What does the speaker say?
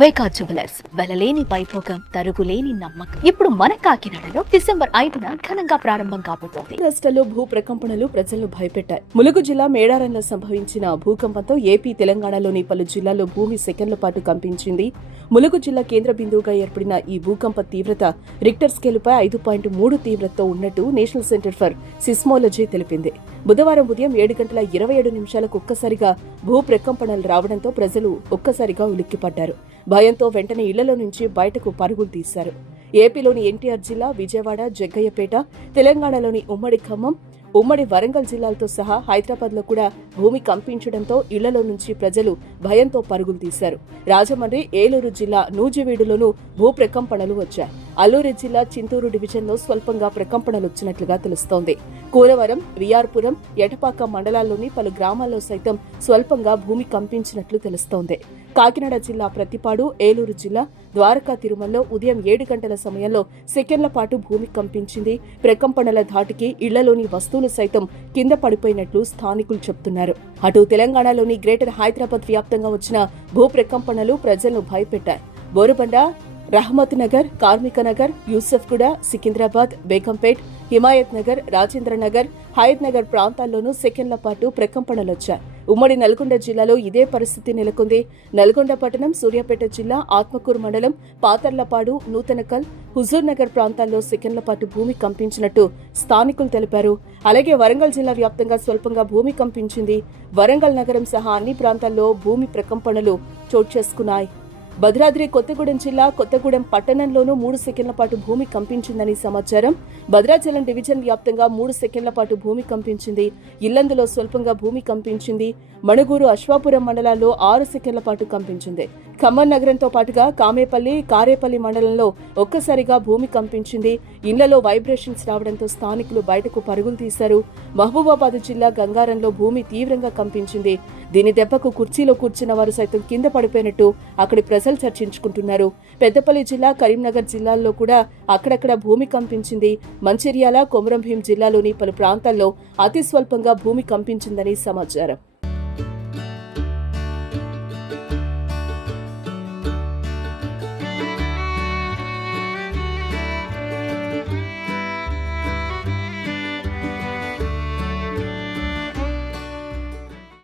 వేకా jewellers వెలలేని Vaibhogam తరుగులేని నమ్మకం. ఇప్పుడు మన కాకినాడలో డిసెంబర్ 5న ఘనంగా ప్రారంభం కాబోతోంది. రాష్ట్రంలో భూ ప్రకంపనలు ప్రజలను భయపెట్టాయి. ములుగు జిల్లా మేడారంలో సంభవించిన భూకంపంతో ఏపీ, తెలంగాణలోని పలు జిల్లాల్లో భూమి సెకన్ల పాటు కంపించింది. ములుగు జిల్లా కేంద్ర బిందువుగా ఏర్పడిన ఈ భూకంప తీవ్రత రిక్టర్ స్కేలుపై 5.3 తీవ్రతతో ఉన్నట్టు నేషనల్ సెంటర్ ఫర్ సిస్మోలజీ తెలిపింది. బుధవారం ఉదయం 7:27 ఒక్కసారిగా భూ ప్రకంపనలు రావడంతో ప్రజలు ఒక్కసారిగా ఉలిక్కిపడ్డారు. భయంతో వెంటనే ఇళ్లలో నుంచి బయటకు పరుగులు తీశారు. ఏపీలోని ఎన్టీఆర్ జిల్లా, విజయవాడ, జగ్గయ్యపేట, తెలంగాణలోని ఉమ్మడి ఖమ్మం, ఉమ్మడి వరంగల్ జిల్లాలతో సహా హైదరాబాద్లో కూడా భూమి కంపించడంతో ఇళ్లలో నుంచి ప్రజలు భయంతో పరుగులు తీశారు. రాజమండ్రి, ఏలూరు జిల్లా నూజివీడులోనూ భూ ప్రకంపనలు వచ్చాయి. అల్లూరి జిల్లా చింతూరు డివిజన్లో స్వల్పంగా ప్రకంపనలు వచ్చినట్లుగా తెలుస్తోంది. కూరవరం, విఆర్పురం, ఎటపాక మండలాల్లోని పలు గ్రామాల్లో సైతం స్వల్పంగా భూమి కంపించినట్లు తెలుస్తోంది. కాకినాడ జిల్లా ప్రతిపాడు, ఏలూరు జిల్లా ద్వారకా తిరుమలలో ఉదయం 7 గంటల సమయంలో సెకన్ల పాటు భూమి కంపించింది. ప్రకంపనల ధాటికి ఇళ్లలోని వస్తువులు సైతం కింద పడిపోయినట్లు స్థానికులు చెబుతున్నారు. అటు తెలంగాణలోని గ్రేటర్ హైదరాబాద్ వ్యాప్తంగా వచ్చిన భూ ప్రకంపనలు ప్రజలను భయపెట్టాయి. బోరుబండ, రహమత్ నగర్, కార్మిక నగర్, యూసఫ్గూడ, సికింద్రాబాద్, బేగంపేట్, హిమాయత్ నగర్, రాజేంద్ర నగర్, హయత్ నగర్ ప్రాంతాల్లోనూ సెకన్ల పాటు ప్రకంపనలొచ్చాయి. ఉమ్మడి నల్గొండ జిల్లాలో ఇదే పరిస్థితి నెలకొంది. నల్గొండ పట్టణం, సూర్యాపేట జిల్లా ఆత్మకూరు మండలం, పాతర్లపాడు, నూతనకల్, హుజూర్ నగర్ ప్రాంతాల్లో సెకన్ల పాటు భూమి కంపించినట్టు స్థానికులు తెలిపారు. అలాగే వరంగల్ జిల్లా వ్యాప్తంగా స్వల్పంగా భూమి కంపించింది. వరంగల్ నగరం సహా అన్ని ప్రాంతాల్లో భూమి ప్రకంపనలు చోటు చేసుకున్నాయి. భద్రాద్రి కొత్తగూడెం జిల్లా కొత్తగూడెం పట్టణంలోనూ 3 సెకన్ల పాటు భూమి కంపించిందని సమాచారం. భద్రాచలం డివిజన్ వ్యాప్తంగా 3 సెకన్ల పాటు భూమి కంపించింది. ఇల్లందులో స్వల్పంగా భూమి కంపించింది. మణుగూరు, అశ్వాపురం మండలాల్లో 6 సెకన్ల పాటు కంపించింది. ఖమ్మం నగరంతో పాటుగా కామేపల్లి, కారేపల్లి మండలంలో ఒక్కసారిగా భూమి కంపించింది. ఇళ్లలో వైబ్రేషన్స్ రావడంతో స్థానికులు బయటకు పరుగులు తీశారు. మహబూబాబాద్ జిల్లా గంగారంలో భూమి తీవ్రంగా కంపించింది. దీని దెబ్బకు కుర్చీలో కూర్చున్న వారు సైతం కింద పడిపోయినట్టు అక్కడి ప్రజలు చర్చించుకుంటున్నారు. పెద్దపల్లి జిల్లా, కరీంనగర్ జిల్లాల్లో కూడా అక్కడక్కడ భూమి కంపించింది. మంచిర్యాల, కొమరంభీం జిల్లాలోని పలు ప్రాంతాల్లో అతి స్వల్పంగా భూమి కంపించిందని సమాచారం.